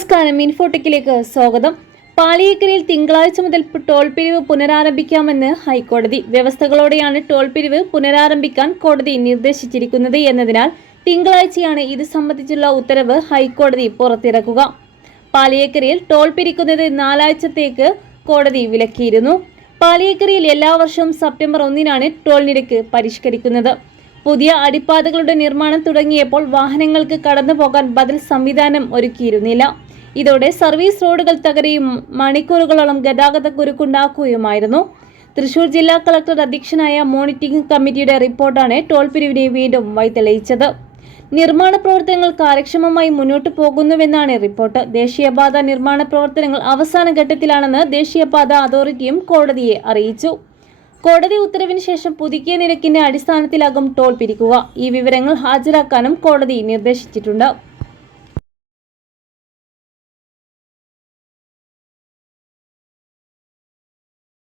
നമസ്കാരം, ഇൻഫോടെക്കിലേക്ക് സ്വാഗതം. പാളിയേക്കരയിൽ തിങ്കളാഴ്ച മുതൽ ടോൾ പിരിവ് പുനരാരംഭിക്കാമെന്ന് ഹൈക്കോടതി. വ്യവസ്ഥകളോടെയാണ് ടോൾ പിരിവ് പുനരാരംഭിക്കാൻ കോടതി നിർദ്ദേശിച്ചിരിക്കുന്നത് എന്നതിനാൽ തിങ്കളാഴ്ചയാണ് ഇത് സംബന്ധിച്ചുള്ള ഉത്തരവ് ഹൈക്കോടതി പുറത്തിറക്കുക. പാളിയേക്കരയിൽ ടോൾ പിരിക്കുന്നത് 4 ആഴ്ചത്തേക്ക് കോടതി വിലക്കിയിരുന്നു. പാളിയേക്കരയിൽ എല്ലാ വർഷവും സെപ്റ്റംബർ 1-നാണ് ടോൾ നിരക്ക് പരിഷ്കരിക്കുന്നത്. പുതിയ അടിപ്പാതകളുടെ നിർമ്മാണം തുടങ്ങിയപ്പോൾ വാഹനങ്ങൾക്ക് കടന്നുപോകാൻ ബദൽ സംവിധാനം ഒരുക്കിയിരുന്നില്ല. ഇതോടെ സർവീസ് റോഡുകൾ തകരുകയും മണിക്കൂറുകളോളം ഗതാഗതക്കുരുക്കുണ്ടാക്കുകയുമായിരുന്നു. തൃശൂർ ജില്ലാ കളക്ടർ അധ്യക്ഷനായ മോണിറ്ററിംഗ് കമ്മിറ്റിയുടെ റിപ്പോർട്ടാണ് ടോൾ പിരിവിനെ വീണ്ടും വഴിതെളിയിച്ചത്. നിർമ്മാണ പ്രവർത്തനങ്ങൾ കാര്യക്ഷമമായി മുന്നോട്ടു പോകുന്നുവെന്നാണ് റിപ്പോർട്ട്. ദേശീയപാത നിർമ്മാണ പ്രവർത്തനങ്ങൾ അവസാന ഘട്ടത്തിലാണെന്ന് ദേശീയപാത അതോറിറ്റിയും കോടതിയെ അറിയിച്ചു. കോടതി ഉത്തരവിന് ശേഷം പുതുക്കിയ നിരക്കിന്റെ അടിസ്ഥാനത്തിലാകും ടോൾ പിരിക്കുക. ഈ വിവരങ്ങൾ ഹാജരാക്കാനും കോടതി നിർദ്ദേശിച്ചിട്ടുണ്ട്.